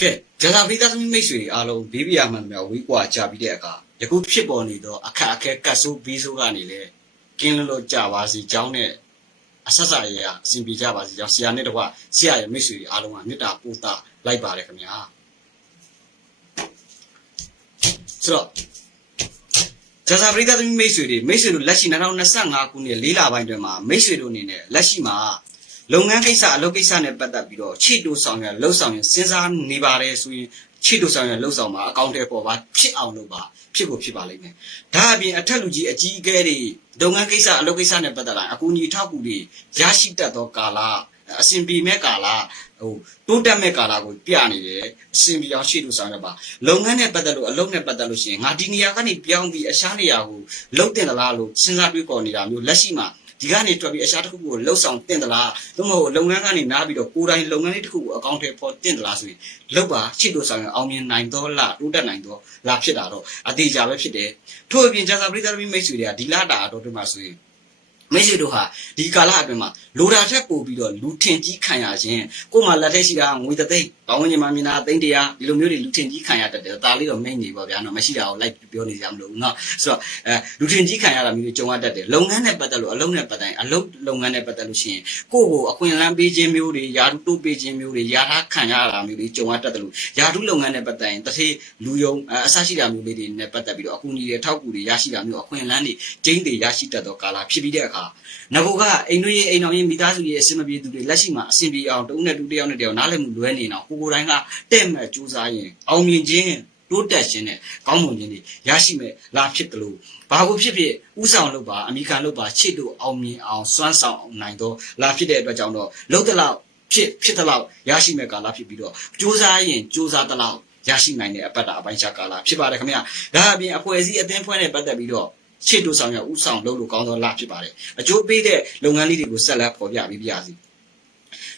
ကဲဂျာသာပရိသတ်သမီးမိတ်ဆွေအားလုံးဘေးပြာမှန်များဝေးကွာကြပြီးတဲ့အခါယခုဖြစ်ပေါ်နေသောအခက်အခဲကတ်ဆိုးဘေးဆိုးကနေလေကင်းလို့ကြပါစီကြောင်းနဲ့အဆက်ဆက်ရအစဉ်ပြေကြပါစီကြောင်းဆရာနဲ့တကွဆရာရဲ့မိတ်ဆွေအားလုံးကမေတ္တာပို့တာလိုက်ပါတယ်ခင်ဗျာဆိုတော့ဂျာသာပရိသတ်သမီးမိတ်ဆွေတို့လက်ရှိ2025ခုနှစ်4လပိုင်းတွင်မှာမိတ်ဆွေတို့အနေနဲ့လက်ရှိမှာလုပ်ငန်းကိစ္စအလုပ်ကိစ္စနဲ့ပတ်သက်ပြီးတော့ခြေတိုးဆောင်ရလှုပ်ဆောင်ရင်စဉ်းစားနေပါတယ်ဆိုရင်ခြေတိုးဆောင်ရလှုပ်ဆောင်မှာအကောင့်ထဲပေါ်ပါဖြစ်အောင်လုပ်ပါဖြစ်ဖို့ဖြစ်ပါလိမ့်မယ်ဒါအပြင်အထက်လူကြီးအကြီးအကဲတွေလုပ်ငန်းကိစ္စအလုပ်ကိစ္စနဲ့ပတ်သက်လာအကူအညီထောက်ကူတွေရရှိတတ်သောကာလအစဉ်ပြေမဲ့ကာလတိုးတက်မဲ့ကာလကိုပြနေတယ်အစဉ်ပြေအောင်ခြေတိုးဆောင်ရပါလုပ်ငန်းနဲ့ပတ်သက်လို့အလုပ်နဲ့ပတ်သက်လို့ရှိရင်ငါဒီနေရာကနေပြောင်းပြီးအခြားနေရာကိုလှုပ်တင်သလားလို့စဉ်းစားတွေးခေါ်နေတာမျိုးလက်ရှိမှာဒီကနေထွက်ပြီးအခြားတစ်ခုကိုလှုပ်ဆောင်တင်သလားသို့မဟုတ်လုပ်ငန်းကနေနားပြီးတော့ကိုယ်တိုင်လုပ်ငန်းလေးတစ်ခုကိုအကောင့်ထဲပေါ်တင်သလားဆိုရင်လုပ်ပါခြေတိုးဆောင်ရအောင်မြင်နိုင်တော့လားတိုးတက်နိုင်တော့လားဖြစ်တာတော့အသေးချာပဲဖြစ်တယ်ထို့အပြင်ဂျာသာပရိသတ်မိတ်ဆွေတွေကဒီလာတာတော့ဒီမှာဆိုရင်မိတ်ဆွေတို့ဟာဒီကာလအတွင်းမှာလိုတာထက်ပိုပြီးတော့လူထင်ကြီးခံရခြင်းကိုယ်မှလက်ထက်ရှိတာငွေတသိန်းဘောင်းဝင်ညီမမြင်တာအသိန်းတရားဒီလိုမျိုးတွေလူထင်ကြီးခံရတတ်တယ်ဒါလေးတော့မိတ်နေပါဗျာနော်မရှိတာကိုလိုက်ပြောနေကြမလို့နော်ဆိုတော့လူထင်ကြီးခံရတာမျိုးတွေကြုံရတတ်တယ်လုပ်ငန်းနဲ့ပတ်သက်လို့အလုပ်နဲ့ပတ်သက်အလုပ်လုပ်ငန်းနဲ့ပတ်သက်လို့ရှိရင်ကိုယ့်ကိုအခွင့်အလမ်းပေးခြင်းမျိုးတွေယာတုတိုးပေးခြင်းမျိုးတွေယာထားခံရတာမျိုးတွေကြုံရတတ်တယ်လို့ယာတုလုပ်ငန်းနဲ့ပတ်သက်ရင်တစ်ထေးလူယုံအစရှိတာမျိုးလေးတွေနဲ့ပတ်သက်ပြီးတော့အကူအညီတွေထောက်ကူတွေရရှိတာမျိုးအခွင့်အလမ်းတွေကျင်းတွေရရှိတတ်သောကာလဖြစ်ပြီးတဲ့အခါငါကအိမ်တို့ရဲ့အိမ်တော်ရဲ့မိသားစုရဲ့အစင်မပြေသူတွေလက်ရှိမှာအစင်ပြေအောင်တဦးနဲ့တူတယောက်နဲ့တယောက်နားလည်မှုလွဲနေအောင်ကိုယ်တိုင်ကတဲ့မဲ့ကြိုးစားရင်အောင်မြင်ခြင်းတိုးတက်ခြင်းနဲ့ကောင်းမွန်ခြင်းတွေရရှိမဲ့လာဖြစ်တယ်လို့ဘာကိုဖြစ်ဖြစ်ဥဆောင်လုပ်ပါအမိခံလုပ်ပါချစ်တို့အောင်မြင်အောင်စွမ်းဆောင်နိုင်တော့လာဖြစ်တဲ့အတွက်ကြောင့်တော့လုံးတလောက်ဖြစ်တလောက်ရရှိမဲ့ကာလဖြစ်ပြီးတော့ကြိုးစားရင်ကြိုးစားတလောက်ရရှိနိုင်တဲ့အပတ်တာအပိုင်းခြားကာလဖြစ်ပါတယ်ခင်ဗျာဒါအပြင်အဖွဲ့အစည်းအသင်းဖွဲ့နဲ့ပတ်သက်ပြီးတော့ခြေတိုးဆောင်ရဥဆောင်လုပ်လို့ကောင်းသောလဖြစ်ပါတယ်အကျိုးပေးတဲ့လုပ်ငန်းလေးတွေကိုဆက်လက်ဖော်ပြပြီးပြရစီ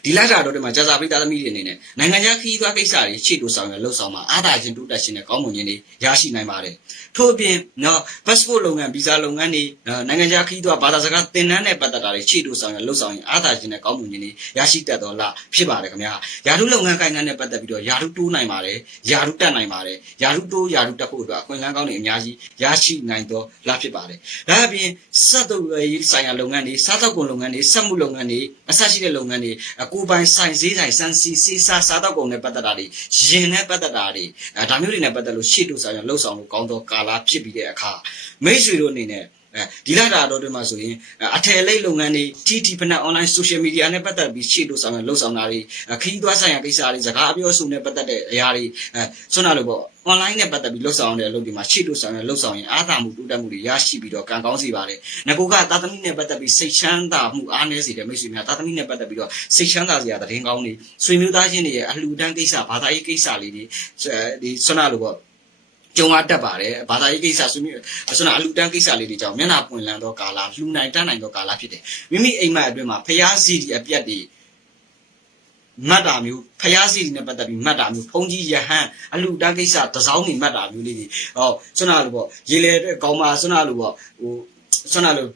ဒီလာတာတော့ဒီမှာဂျာစာပရိသတ်သမီးတွေအနေနဲ့နိုင်ငံခြားခရီးသွားကိစ္စတွေခြေတိုးဆောင်ရလှုပ်ဆောင်မှာအားသာခြင်းတိုးတက်ခြင်းနဲ့ကောင်းမွန်ခြင်းတွေရရှိနိုင်ပါတယ်ထို့အပြင်နော် passport လုပ်ငန်းဗီဇာလုပ်ငန်းတွေနိုင်ငံခြားခရီးသွားဘာသာစကားသင်တန်းနဲ့ပတ်သက်တာတွေခြေတိုးဆောင်ရလှုပ်ဆောင်ရင်အားသာခြင်းနဲ့ကောင်းမွန်ခြင်းတွေရရှိတတ်တော့လားဖြစ်ပါတယ်ခင်ဗျာယာတုလုပ်ငန်းကိုင်ငန်းနဲ့ပတ်သက်ပြီးတော့ယာတုတိုးနိုင်ပါတယ်ယာတုတက်နိုင်ပါတယ်ယာတုတိုးယာတုတက်ဖို့အတွက်အခွင့်အလမ်းကောင်းတွေအများကြီးရရှိနိုင်တော့လားဖြစ်ပါတယ်ဒါအပြင်စက်တုပ်ရေးဆိုင်ရာလုပ်ငန်းတွေစားသောက်ကုန်လုပ်ငန်းတွေစက်မှုလုပ်ငန်းတွေအစရှိတဲ့လုပ်ငန်းတွေကိုပိုင်ဆိုင်ဈေးဆိုင်စမ်းစီစေးစားသောက်ကုန်နဲ့ပတ်သက်တာတွေရင်နဲ့ပတ်သက်တာတွေဒါမျိုးတွေနဲ့ပတ်သက်လို့ရှေ့တိုးဆောင်ရလှုပ်ဆောင်လို့ကောင်းသောကာလဖြစ်ပြီးတဲ့အခါမိတ်ဆွေတို့အနေနဲ့ဒီလာတာတော့ဒီမှာဆိုရင်အထည်လိပ်လုပ်ငန်းတွေ TT ဖနက် online social media နဲ့ပတ်သက်ပြီးရှေ့တိုးဆောင်ရလှုပ်ဆောင်တာတွေခရီးသွားဆိုင်ရာကိစ္စတွေစကားအပြောအဆိုနဲ့ပတ်သက်တဲ့အရာတွေဆွမ်းနာလို့ပေါ့ online နဲ့ပတ်သက်ပြီးလှုပ်ဆောင်တဲ့အလုပ်တွေမှာရှေ့တိုးဆောင်ရလှုပ်ဆောင်ရင်အားသာမှုတိုးတက်မှုတွေရရှိပြီးတော့ကံကောင်းစေပါတယ်။ငါကသားသမီးနဲ့ပတ်သက်ပြီးစိတ်ချမ်းသာမှုအားနည်းစေတဲ့မိတ်ဆွေများသားသမီးနဲ့ပတ်သက်ပြီးတော့စိတ်ချမ်းသာစရာသတင်းကောင်းတွေဆွေမျိုးသားချင်းတွေရဲ့အလှူဒန်းကိစ္စဘာသာရေးကိစ္စလေးတွေဒီဆွမ်းနာလို့ပေါ့ကြုံရတတ်ပါတယ်ဘာသာရေးကိစ္စဆွေမျိုးဆွမ်းနာအလူတန်းကိစ္စလေးတွေကြောင့်မျက်နှာပွင့်လန်းသောကာလလှူနိုင်တတ်နိုင်သောကာလဖြစ်တယ်မိမိအိမ်မက်အတွင်းမှာဖျားစီအပြတ်တွေမှတ်တာမျိုးဖျားစီနဲ့ပတ်သက်ပြီးမှတ်တာမျိုးဖုံးကြီးယဟန်အလူတန်းကိစ္စတစောင်းနေမှတ်တာမျိုးလေးတွေဆွမ်းနာလို့ပေါ့ရေလေကောင်းပါဆွမ်းနာလို့ပေါ့ဆွမ်းနာလို့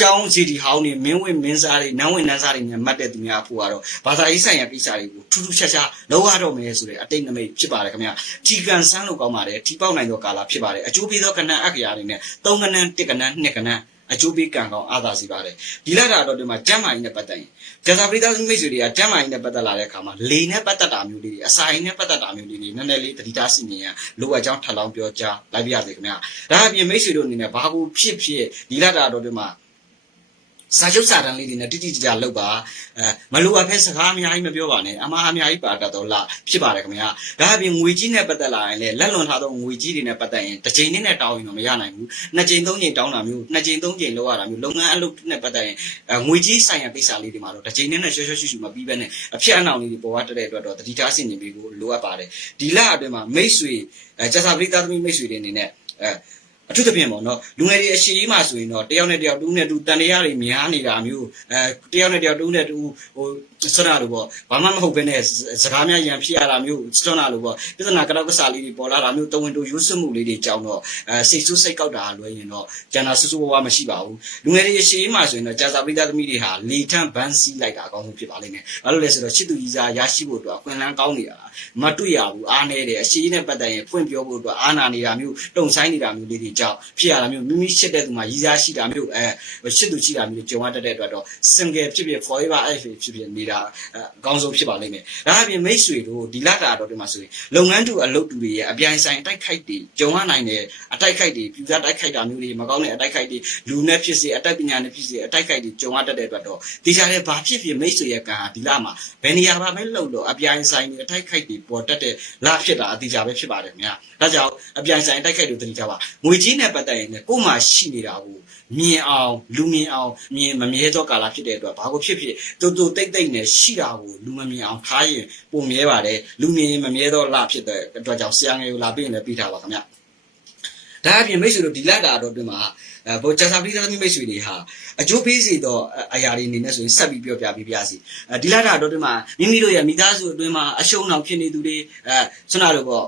ကျောင်းစီတီဟောင်းနေမင်းဝင်းမင်းစားတွေနန်းဝင်းနန်းစားတွေနဲ့မှတ်တဲ့သူများဖို့ကတော့ဘာသာရေးဆိုင်ရာကိစ္စတွေကိုထူးထူးခြားခြားလောက်ရတော့မယ်ဆိုတဲ့အတိတ်နမိတ်ဖြစ်ပါတယ်ခင်ဗျ။ထီကန်ဆန်းလို့ကောင်းပါတယ်ထီပေါက်နိုင်သောကာလဖြစ်ပါတယ်အကျိုးပေးသောကဏ္ဍအက္ခရာတွေနဲ့3ကဏ္ဍ1ကဏ္ဍ2ကဏ္ဍအကျိုးပေးကံကောင်းအားသာစီပါတယ်ဒီလက်တာတော့ဒီမှာကျမ်းမာရေးနဲ့ပတ်သက်ရင်ဂျာစာပရိသတ်မိတ်ဆွေတွေကကျမ်းမာရေးနဲ့ပတ်သက်လာတဲ့အခါမှာလေနဲ့ပတ်သက်တာမျိုးလေးတွေအစာရင်းနဲ့ပတ်သက်တာမျိုးလေးတွေနည်းနည်းလေးတတိတာစီမင်းရလိုအပ်ကြောင်းထပ်လောင်းပြောကြားလိုက်ပြရစေခင်ဗျဒါအပြင်မိတ်ဆွေတို့အနေနဲ့ဘာကိုဖြစ်ဒီလက်တာတော့ဒီမှာစာချုပ်စာတမ်းလေးတွေနဲ့တိတိကျကျလုပ်ပါမလိုအပ်ဖဲစကားအများကြီးမပြောပါနဲ့အမှားအများကြီးပါတတ်တော့လားဖြစ်ပါတယ်ခင်ဗျာဒါအပြင်ငွေကြီးနဲ့ပတ်သက်လာရင်လည်းလက်လွန်ထားသောငွေကြီးတွေနဲ့ပတ်သက်ရင်တစ်ချိန်နဲ့တောင်းရင်တော့မရနိုင်ဘူးနှစ်ချိန်သုံးချိန်တောင်းတာမျိုးနှစ်ချိန်သုံးချိန်လောက်ရတာမျိုးလုပ်ငန်းအလုပ်နဲ့ပတ်သက်ရင်ငွေကြီးဆိုင်ရာကိစ္စလေးတွေမှာတော့တစ်ချိန်နဲ့ရှော့ရှုမပြီးဘဲနဲ့အဖြစ်အနှောင်လေးတွေပေါ်သွားတဲ့အတွက်တော့တတိထားဆင်ခြင်ပေးဖို့လိုအပ်ပါတယ်ဒီလအတွင်းမှာမိတ်ဆွေဂျာစာပရိသတ်သမီးမိတ်ဆွေတွေအနေနဲ့ အထူးသဖြင့်ပေါ့နော်လူငယ်တွေအရှိကြီးမှဆိုရင်တော့တယောက်နဲ့တယောက်တူးနဲ့တူတန်တရားတွေများနေတာမျိုးတယောက်နဲ့တယောက်တူးနဲ့တူဟိုဆွမ်းနာလို့ပေါ့ဘာမှမဟုတ်ဘဲနဲ့စကားများရန်ဖြစ်ရတာမျိုးဆွမ်းနာလို့ပေါ့ပြဿနာကတော့ကစားလေးတွေပေါ်လာတာမျိုးတဝင်တူရိုးစွမှုလေးတွေကြောင်းတော့စိတ်ဆူးစိတ်ကောက်တာလွယ်ရင်တော့ကျန်တာဆူဆူဝါးမရှိပါဘူးလူငယ်တွေအရှိကြီးမှဆိုရင်တော့ကြာစာပရိသတ်သမီးတွေဟာလေထန့်ဘန်းစီးလိုက်တာအကောင်းဆုံးဖြစ်ပါလိမ့်မယ်ဘာလို့လဲဆိုတော့ချစ်သူကြီးစားရရှိဖို့အတွက်အခွင့်အလမ်းကောင်းနေတာမတွေ့ရဘူးအားနေတယ်အရှိကြီးနဲ့ပတ်သက်ရင်ဖွင့်ပြောဖို့အတွက်အားနာနေတာမျိုးတုံဆိုင်နေတာမျိုးလေးတွေကြောင့်ဖြစ်ရတာမျိုးမိမိချစ်တဲ့သူမှာရည်စားရှိတာမျိုးချစ်သူရှိတာမျိုးကြုံရတတ်တဲ့အတွက်တော့ single ဖြစ်ဖြစ် forever ဖြစ်ဖြစ်နေတာအကောင်းဆုံးဖြစ်ပါလိမ့်မယ်ဒါအပြင်မိတ်ဆွေတို့ဒီလတာတော့ဒီမှာဆိုရင်လုပ်ငန်းတူအလုပ်တူတွေရဲ့အပြိုင်ဆိုင်အတိုက်ခိုက်တွေကြုံရနိုင်တဲ့အတိုက်ခိုက်တွေပြူစားတိုက်ခိုက်တာမျိုးတွေမကောင်းတဲ့အတိုက်ခိုက်တွေလူနဲ့ဖြစ်စေအတိုက်ပညာနဲ့ဖြစ်စေအတိုက်ခိုက်တွေကြုံရတတ်တဲ့အတွက်တော့ဒီကြားထဲဘာဖြစ်ဖြစ်မိတ်ဆွေရဲ့ကံဟာဒီလမှာဘယ်နေရာမှာပဲလှုပ်လို့အပြိုင်ဆိုင်တွေအတိုက်ခိုက်တွေပေါ်တတ်တဲ့လဖြစ်တာအတိအကျပဲဖြစ်ပါတယ်ခင်ဗျာဒါကြောင့်အပြိုင်ဆိုင်တိုက်ခိုက်တွေတတိကြပါငွေကြီးနဲ့ပတ်သက်ရင်လည်းကိုယ်မှာရှိနေတာကိုမြင်အောင်လူမြင်အောင်မြင်မမြဲသောကာလဖြစ်တဲ့အတွက်ဘာကိုဖြစ်ဖြစ်တူတူတိတ်တိတ်နဲ့ရှိတာကိုလူမမြင်အောင်ထားရင်ပုံမြဲပါတယ်လူမြင်မမြဲသောလဖြစ်တဲ့အတွက်ကြောင့်ဆရာငယ်ကိုလာပြီးရင်လည်းပြီးထားပါခင်ဗျဒါအပြင်မိတ်ဆွေတို့ဒီလက်တာတော့တွင်မှာဘောကြာစာပရိသတ်မိတ်ဆွေတွေဟာအကျိုးပေးစေသောအရာတွေအနေနဲ့ဆိုရင်ဆက်ပြီးပြောပြပေးပါစီဒီလက်တာတော့တွင်မှာမိမိတို့ရဲ့မိသားစုအတွင်းမှာအရှုံးအောင်ဖြစ်နေသူတွေဆွမ်းနာတို့ပေါ့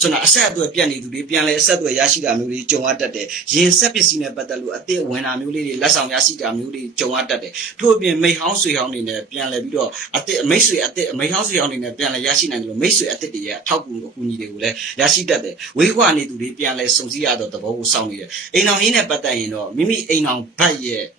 ကျွန်တော်အဆက်အသွယ်ပြတ်နေသူတွေပြန်လဲအဆက်အသွယ်ရရှိတာမျိုးတွေကြုံရတတ်တယ်။ရင်ဆက်ပစ္စည်းနဲ့ပတ်သက်လို့အသစ်ဝင်တာမျိုးလေးတွေလက်ဆောင်ရရှိတာမျိုးတွေကြုံရတတ်တယ်။ထို့အပြင်မိဟောင်းဆွေဟောင်းတွေနဲ့ပြန်လဲပြီးတော့အသစ်မိတ်ဆွေအသစ်မိဟောင်းဆွေဟောင်းတွေနဲ့ပြန်လဲရရှိနိုင်တယ်လို့မိတ်ဆွေအသစ်တွေရဲ့အထောက်အကူအကူအညီတွေကိုလည်းရရှိတတ်တယ်။ဝေးကွာနေသူတွေပြန်လဲစုံစည်းရတော့သဘောကိုစောင့်နေတယ်။အိမ်အောင်ရင်းနဲ့ပတ်သက်ရင်တော့မိမိအိမ်အောင်ဘတ်ရဲ့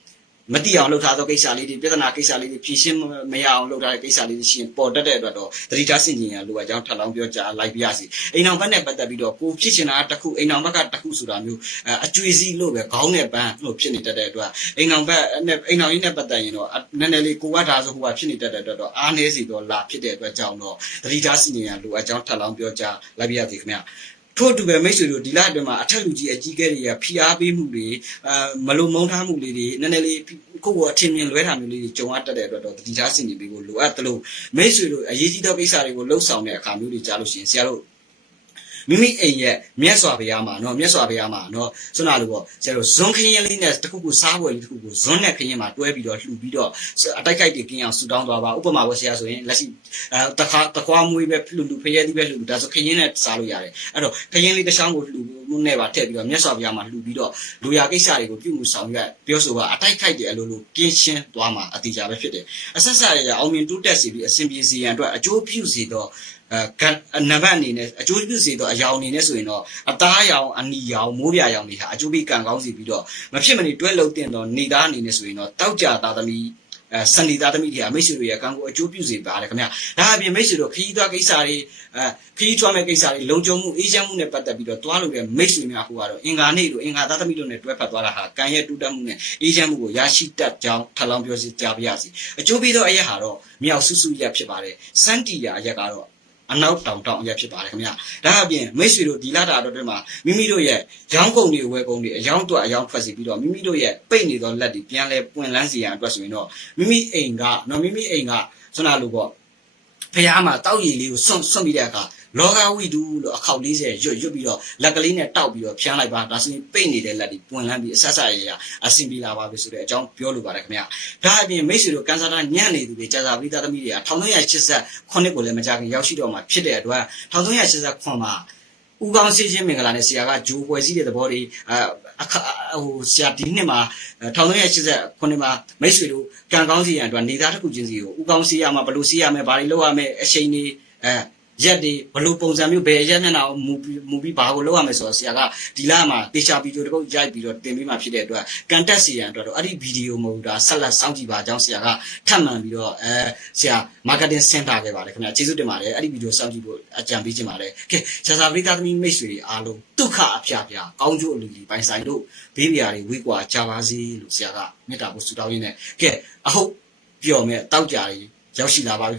မတိအောင်လှုပ်ထားသောကိစ္စလေးတွေပြဿနာကိစ္စလေးတွေဖြေရှင်းမရအောင်လှုပ်ထားတဲ့ကိစ္စလေးတွေရှင်ပေါ်တက်တဲ့အတွက်တော့သတိထားဆင်ခြင်ရလိုအပ်ကြောင်းထပ်လောင်းပြောကြားလိုက်ပြရစီအိမ်အောင်ဘက်နဲ့ပတ်သက်ပြီးတော့ကိုဖြစ်ချင်တာတစ်ခုအိမ်အောင်ဘက်ကတစ်ခုဆိုတာမျိုးအကျွေးစီလို့ပဲခေါင်းနဲ့ပန်းလို့ဖြစ်နေတတ်တဲ့အတွက်အိမ်အောင်ဘက်နဲ့အိမ်အောင်ရင်းနဲ့ပတ်သက်ရင်တော့နည်းနည်းလေးကိုကထားဆိုဟိုကဖြစ်နေတတ်တဲ့အတွက်တော့အားနည်းစီတော့လာဖြစ်တဲ့အတွက်ကြောင့်တော့သတိထားဆင်ခြင်ရလိုအပ်ကြောင်းထပ်လောင်းပြောကြားလိုက်ပြရစီခင်ဗျာထို့တူပဲမိတ်ဆွေတို့ဒီလအတွင်းမှာအထက်လူကြီးအကြီးကဲတွေကဖိအားပေးမှုတွေမလုံမုန်းထားမှုလေးတွေနည်းနည်းလေးကိုယ့်ကိုအထင်မြင်လွဲတာမျိုးလေးတွေကြုံရတတ်တဲ့အတွက်တော့တတိထားဆင်နေပြီးကိုလိုအပ်တယ်လို့မိတ်ဆွေတို့အရေးကြီးသောကိစ္စတွေကိုလှုပ်ဆောင်တဲ့အခါမျိုးတွေကြားလို့ရှိရင်ဆရာတို့မိမိအိမ်ရဲ့မြတ်စွာဘုရားမှာနော်မြတ်စွာဘုရားမှာနော်ဆွမ်းနာလို့ပေါ့ဆရာတို့ဇွန်ခရင်လေးနဲ့တခုခုစားပွဲလေးတခုခုဇွန်နဲ့ခရင်မှာတွဲပြီးတော့လှူပြီးတော့အတိုက်ခိုက်တွေကင်းအောင်ဆူတောင်းသွားပါဥပမာပေါ့ဆရာဆိုရင်လက်ရှိတခွားမွေးပဲလှူဖရဲသီးပဲလှူဒါဆိုခရင်နဲ့စားလို့ရတယ်အဲ့တော့ခရင်လေးတစ်ချောင်းကိုလှူမှုနဲ့ပါထည့်ပြီးတော့မြတ်စွာဘုရားမှာလှူပြီးတော့လူရကိစ္စတွေကိုပြုမှုဆောင်ရွက်ပြောဆိုပါအတိုက်ခိုက်တဲ့အလိုလိုကင်းရှင်းသွားမှာအတိအကျပဲဖြစ်တယ်အဆက်ဆက်ရအောင်မြင်တိုးတက်စေပြီးအစဉ်ပြေစေရန်အတွက်အကျိုးပြုစေတော့နံပါတ်အနေနဲ့အကျိုးပြုစေတော့အယောင်အနေနဲ့ဆိုရင်တော့အသားရောင်အနီရောင်မိုးပြရောင်တွေဟာအကျိုးပေးကံကောင်းစီပြီးတော့မဖြစ်မနေတွဲလုံတင်တော့နေသားအနေနဲ့ဆိုရင်တော့တောက်ကြသားသမီးစန္ဒီသားသမီးတွေကမိတ်ဆွေတို့ရဲ့ကံကိုအကျိုးပြုစေပါတယ်ခင်ဗျာဒါအပြင်မိတ်ဆွေတို့ခရီးသွားကိစ္စတွေခရီးသွားမဲ့ကိစ္စတွေလုံခြုံမှုအေးချမ်းမှုနဲ့ပတ်သက်ပြီးတော့တွားလို့တဲ့မိတ်ဆွေများဟိုကတော့အင်္ဂါနေ့တို့အင်္ဂါသားသမီးတို့နဲ့တွဲဖက်သွားတာဟာကံရဲ့တူတက်မှုနဲ့အေးချမ်းမှုကိုရရှိတတ်ကြောင်းထပ်လောင်းပြောစီကြားပြရစီအကျိုးပေးသောအရက်ဟာတော့မြောက်ဆူဆူရက်ဖြစ်ပါတယ်စန္တီယာအရက်ကတော့အနောက်တောင်တောင်အရက်ဖြစ်ပါတယ်ခင်ဗျာဒါအပြင်မိတ်ဆွေတို့ဒီလာတာတော့တွင်မှာမိမိတို့ရဲ့ရောင်းကုန်တွေဝယ်ကုန်တွေအယောင်းတော့အယောင်းထွက်စီပြီးတော့မိမိတို့ရဲ့ပိတ်နေသောလက်တွေပြန်လဲပွင့်လန်းစီရန်အတွက်ဆိုရင်တော့မိမိအိမ်ကဆွမ်းနာလို့ပေါ့ဖះမှာတောက်ရည်လေးကိုစွန့်ပြီးတဲ့အခါလောကဝိတုလို့အခေါက်40ရွတ်ပြီးတော့လက်ကလေးနဲ့တောက်ပြီးတော့ဖြန်းလိုက်ပါဒါဆိုရင်ပိတ်နေတဲ့လက်တွေပွင့်လန်းပြီးအဆက်ဆက်ရအဆင်ပြေလာပါပြီဆိုတဲ့အကြောင်းပြောလိုပါတယ်ခင်ဗျာဒါအပြင်မိတ်ဆွေတို့ကန်ဆာတာညံ့နေသူတွေကြာစာပရိသတ်သမီးတွေ1389ကိုလည်းမကြခင်ရောက်ရှိတော့မှာဖြစ်တဲ့အတွက်1389မှာဦးကောင်းစီချင်းမင်္ဂလာနဲ့ဆရာကဂျိုးပွဲစည်းတဲ့သဘောတွေဆရာဒီနှစ်မှာ1389မှာမိတ်ဆွေတို့ကံကောင်းစီရန်အတွက်နေသားတစ်ခုချင်းစီကိုဦးကောင်းစီရမှာဘယ်လိုစီရမယ်ဘာတွေလုပ်ရမယ်အချိန်တွေရက်တွေဘလို့ပုံစံမျိုးဘယ်ရက်မျက်နှာကိုမူပြီးဘာကိုလုပ်ရမယ်ဆိုတော့ဆရာကဒီလမှာတေချာဗီဒီယိုတစ်ပုဒ်ရိုက်ပြီးတော့တင်ပေးမှဖြစ်တဲ့အတွက်ကန်တက်စီရန်အတွက်တော့အဲ့ဒီဗီဒီယိုမဟုတ်တာဆက်လက်စောင့်ကြည့်ပါကြောင်းဆရာကထပ်မံပြီးတော့ဆရာ marketing center ခဲ့ပါတယ်ခင်ဗျာကျေးဇူးတင်ပါတယ်အဲ့ဒီဗီဒီယိုစောင့်ကြည့်ဖို့အကြံပေးချင်ပါတယ်ကဲဆရာစာပရိသတ်သမီးမိတ်ဆွေတွေအားလုံးဒုက္ခအဖျားဖျားကောင်းကျိုးအလူကြီးပိုင်ဆိုင်တို့ဘေးပြာတွေဝေးကွာကြပါစေလို့ဆရာကမေတ္တာပို့ဆုတောင်းရင်းနဲ့ကဲအဟုတ်ပြောမယ်တောက်ကြတွေရောက်ရှိလာပါပြီ